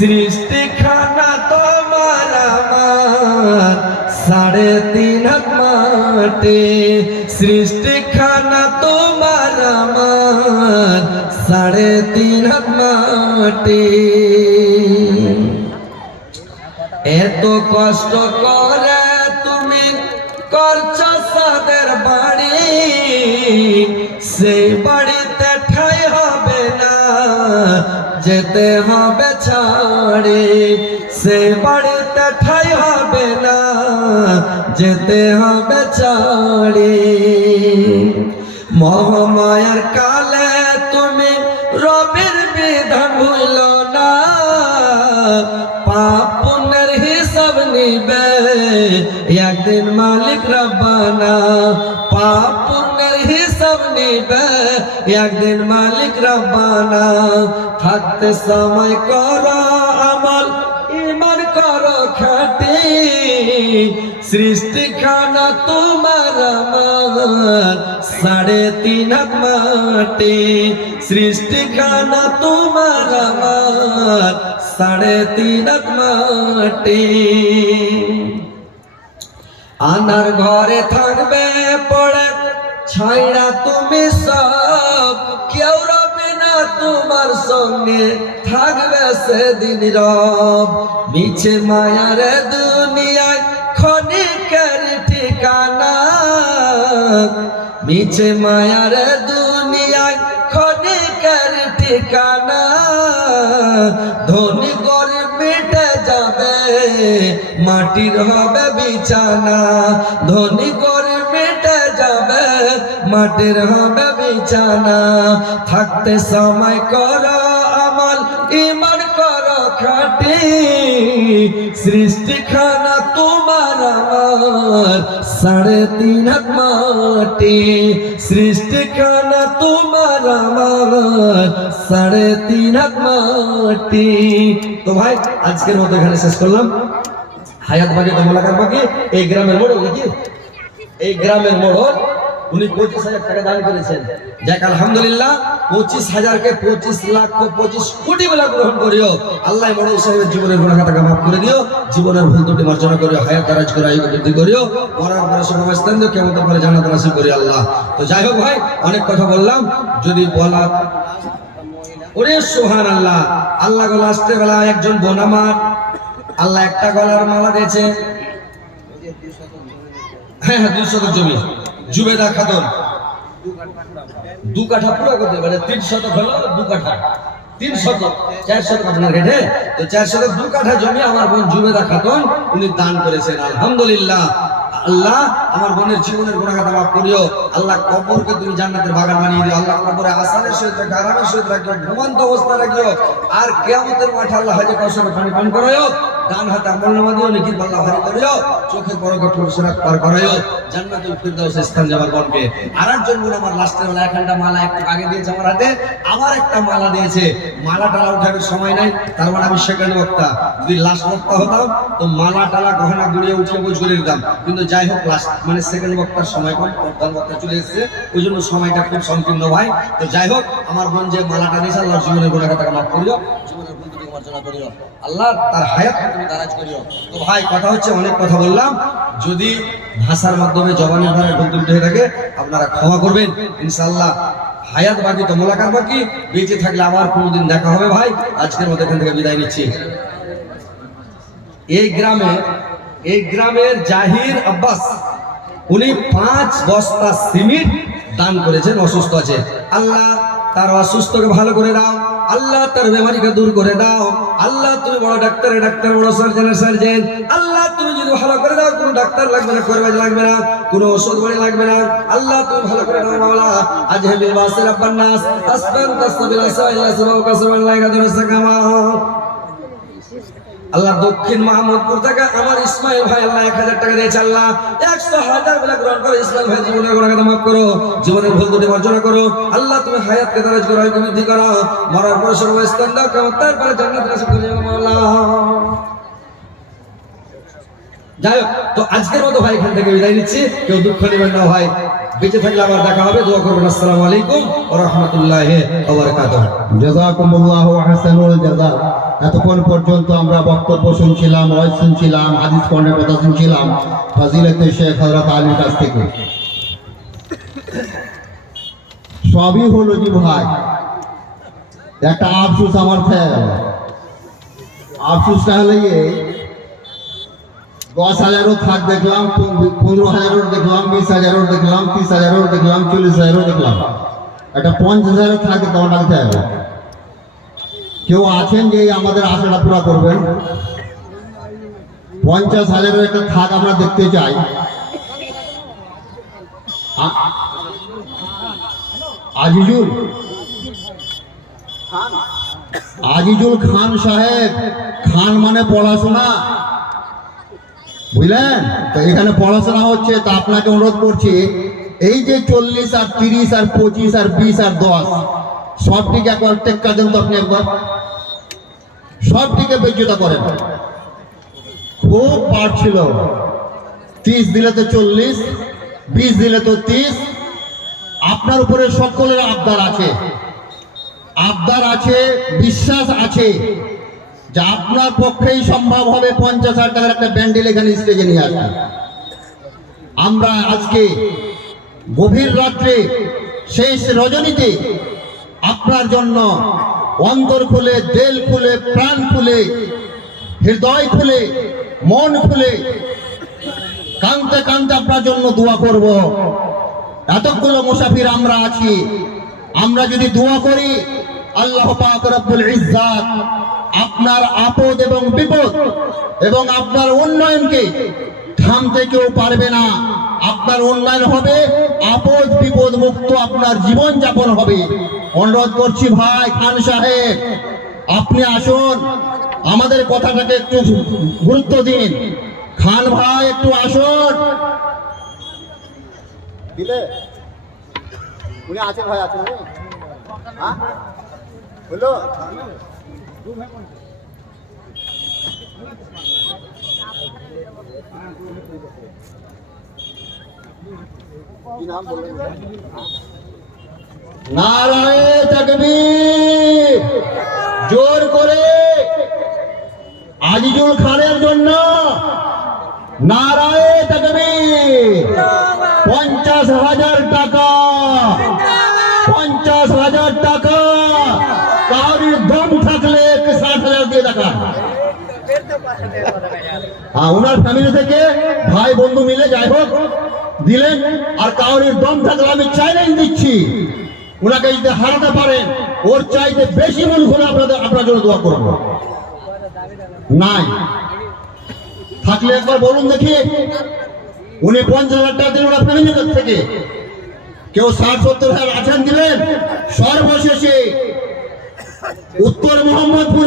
সৃষ্টি খানা তোমার আমার 3.5 হাত মাটি, সৃষ্টি খানা তোমার আমার 3.5 হাত মাটি। এত কষ্ট করে তুমি করছো সাদের বাড়ি, সেই বাড়িতে ঠাই হবে না, যেতে হবে ছাড়ি। সেই বাড়িতে ঠাই হবে না, যেতে হবে ছাড়ি। মহামায়ার কালে তুমি রবির বিধান ভুল না, পাপ পুণ্যের হিসাব নিবে একদিন মালিক রব্বানা। পাপ পুণ্যের হিসাব নিবে একদিন মালিক রব্বানা। থাকতে সময় করো আমল, ঈমান করো খাঁটি, সৃষ্টি খানা তোমার আমার 3.5 হাত মাটি, সৃষ্টি খানা তোমার আমার 3.5 হাত মাটি। আনার ঘরে থাকবে পড়ে ছাইড়া তুমি সব, কেউ রবে না তোমার সঙ্গে, থাকবে সেদিন রব। মিছে মায়ার দুনিয়ায় ক্ষণিকের ঠিকানা, মিছে মায়ার দুনিয়ায় ক্ষণিকের ঠিকানা। ধনী গরিব মিটে যাবে, মাটির হবে বিছানা। ধনী গরিব মিটে যাবে, মাটির হবে বিছানা। থাকতে সময় করো আমল, ঈমান করো খাঁটি, সৃষ্টি খানা তোমার আমার 3.5 হাত মাটি, সৃষ্টি খানা তোমার আমার 3.5 হাত মাটি। তো ভাই আজকের মতো এখানে শেষ করলাম। হায়াত বাকি তো মোলাকাত বাকি। এই গ্রামের মোড়ল নাকি, এই গ্রামের মোড়ল উনি 25,000 টাকা দান করেছেন। যাক আলহামদুলিল্লাহ, 25,000কে 25 লাখ 25 কোটি বলে গ্রহণ করিও। আল্লাহ মোড়ল সাহেবের জীবনের গুনাহ খাতা মাফ করে দিও, জীবনের ভুল ত্রুটি মার্জনা করিও, হায়াত দারাজ করে আয়ু বৃদ্ধি করিও, মরার পরে সুখস্থান দিও, কিয়ামতের পরে জান্নাত নসিব করিও আল্লাহ। তো যাই হোক ভাই, অনেক কথা বললাম, যদি বলা ওরে সুবহানাল্লাহ। আল্লাহ গো লাস্টে বেলা একজন বোন আমার আল্লাহ একটা গলার মালা দিয়েছে। হ্যাঁ 2 শতক জমি, জুবেদা খাতুন 2 কাঠা পুরো করতে পারে। 3 শতক হলো 2 কাঠা, 3 শতক 4 শতক আপনার কেটে, তো 4 শতক 2 কাঠা জমি আমার বোন জুবেদা খাতুন উনি দান করেছেন। আলহামদুলিল্লাহ। আল্লাহ আমার বোনের জীবনের গুনাহ খাতা মাফ করিও। আল্লাহ কবরকে তুমি জান্নাতের বাগান বানিয়ে দিও। আল্লাহ কবরে আসানের সহিত রাখিও, আরামের সহিত রাখিও, ঘুমন্ত অবস্থা রাখিও। আর কিয়ামতের মাঠে আল্লাহ হাজে কাউসারে পানি পান করাইও। ডান হাতে আমল নামা দিও, নেকির পাল্লা ভারী করিও, চোখের পলকে ফুলসরাত পার করাইও, জান্নাতুল ফিরদাউসে স্থান যাবার বনকে। আরেকজন বোন আমার লাস্টের বেলা একটা মালা একটু আগে দিয়েছে আমার হাতে, আবার একটা মালা দিয়েছে। মালা টালা উঠানোর সময় নাই, তার মানে আমি সেকেন্ড বক্তা। যদি লাস্ট বক্তা হতাম তো মালা টালা গহনা গুড়িয়ে উঠিয়ে বুঝ করে দিতাম, কিন্তু যাই হোক লাস্ট মানে সেকেন্ড বক্তার সময় কম, প্রধান বক্তা চলে এসেছে, ওই জন্য সময়টা খুব সংকীর্ণ ভাই। তো যাই হোক আমার বোন যে মালাটা দিয়েছে আল্লাহর জীবনের গুনাহ খাতা মাফ করিও, জীবনের ভুল ত্রুটি মার্জনা করিও, আল্লাহ তার হায়াত তুমি দারাজ করিও। তো ভাই কথা হচ্ছে অনেক কথা বললাম, যদি ভাষার মাধ্যমে জবানের দ্বারা ভুল ত্রুটি হয়ে থাকে আপনারা ক্ষমা করবেন ইনশাআল্লাহ। হায়াত বাকি তো মোলাকাত বাকি, বেঁচে থাকলে আবার কোনোদিন দেখা হবে ভাই। আজকের মতো এখান থেকে বিদায় নিচ্ছি। এই গ্রামের জাহির আব্বাস উনি 5 বস্তা সিমেন্ট দান করেছেন। অসুস্থ আছে, আল্লাহ তার অসুস্থকে ভালো করে দাও, আল্লাহ তার বেমারিকে দূর করে দাও। আল্লাহ তুমি বড় ডাক্তারের ডাক্তার, বড় সার্জনের সার্জন। আল্লাহ তুমি যদি ভালো করে দাও, কোনো ডাক্তার লাগবে না, খরচ লাগবে না, কোনো ওষুধ বাড়ি লাগবে না। আল্লাহ তুমি ভালো করে দাও মাওলা। আজহাবিল বাসির আব্বান নাস আসবান তাসবিল আসাইল্লাহ সুবহানাহু কাসামান লাইকা দুরসা কামা। আল্লাহ দক্ষিণ মাহমুদপুর থেকে আমার ইসমাইল ভাই আল্লাহ 1000 টাকা দিয়েছে। আল্লাহ 100,000 বলে গ্রহণ করো। ইসমাইল ভাই জীবনের গুনাহ খাতা মাফ করো, জীবনের ভুল ত্রুটি মার্জনা করো। আল্লাহ তুমি হায়াতকে দারাজ করো, আয়ু বৃদ্ধি করো, মরার পরে সর্বস্থান দাও, কিয়ামতের পরে জান্নাত নসিব করে দাও মাওলা। যাই হোক, তো আজকের মতো ভাই এখান থেকে বিদায় নিচ্ছি। কেউ দুঃখ নেবেন না ভাই, বেঁচে থাকলে আবার দেখা হবে। দোয়া করবেন। আসসালামু আলাইকুম ওয়া রাহমাতুল্লাহি ওয়া বারাকাতুহু। জাযাকুমুল্লাহু আহসানুল জাযা। এতক্ষণ পর্যন্ত আমরা বক্তব্য শুনছিলাম, ওয়াজ শুনছিলাম, হাদিস কোরআনের কথা শুনছিলাম ফজিলতুল শেখ হযরত আলীর কাছ থেকে। সবই হলো জি ভাই, একটা আফসোস আমার থাকে। আফসোসটা হলে 10,000ও থাক দেখলাম, 15,000ও দেখলাম, 20,000ও দেখলাম, 30,000ও দেখলাম, 40,000ও দেখলাম, একটা 50,000ও থাকে তখন লাগতে হবে। কেউ আছেন যে আমাদের আশাটা পুরা করবেন? 50,000-এর একটা থাক আমরা দেখতে চাই। আজিজুল খান সাহেব, খান মানে পড়াশোনা, বুঝলেন? তো এখানে পড়াশোনা হচ্ছে, তা আপনাকে অনুরোধ করছি এই যে 40 আর 30 আর 25 আর 20 আর 10 সবটিকে একবার টেক্কা দেন তো আপনি, একবার সবটিকে বেজ্জতা করেন। খুব পাঠ ছিল, 30 দিলে তো 40, 20 দিলে তো 30। আপনার উপরে সকলের আবদার আছে, আবদার আছে, বিশ্বাস আছে যে আপনার পক্ষেই সম্ভব হবে 50,000 টাকার একটা ব্যান্ডেল এখানে স্টেজে নিয়ে আসবে। আমরা আজকে গভীর রাত্রে শেষ রজনীতে আপনার জন্য অন্তর খুলে, দিল খুলে, প্রাণ খুলে, হৃদয় খুলে, মন খুলে, কাঁদতে কাঁদতে আপনার জন্য দোয়া করব। এতগুলো মুসাফির আমরা আছি, আমরা যদি দোয়া করি আল্লাহ পাক রব্বুল ইজ্জাত আপনার আপদ এবং বিপদ এবং আপনার উন্নয়নকে থামতে কেউ পারবে না। আপনার উন্নয়ন হবে, আপদ বিপদ মুক্ত আপনার জীবন যাপন হবে। অনুরোধ করছি ভাই খান সাহেব, আপনি আসুন, আমাদের কথাটাকে একটু গুরুত্ব দিন। খান ভাই একটু আসুন। দিলে উনি আছেন ভাই, আছেন হ্যাঁ বললো নারায়ে তাকবীর, জোর করে আজিজুল খানের জন্য নারায়ে তাকবীর। 50,000 টাকা, 50,000 টাকা, কারোর দম থাকলে 60,000 দিয়ে টাকা। ওনার ফ্যামিলি থেকে ভাই বন্ধু মিলে যাই হোক দিলেন, আর কাউরির দম থাকলে আমি চ্যালেঞ্জ দিচ্ছি, ওনাকে যদি হারাতে পারেন ওর চাইতে বেশি মন করে আপনার জন্য দোয়া করব। নাই থাকলে একবার বলুন দেখি। উনি 50,000 টাকা দিলেন ওনার ফ্যামিলির কাছ থেকে, কেউ 60-70,000 আছেন দিলেন। সর্বশেষে উত্তর মোহাম্মদপুর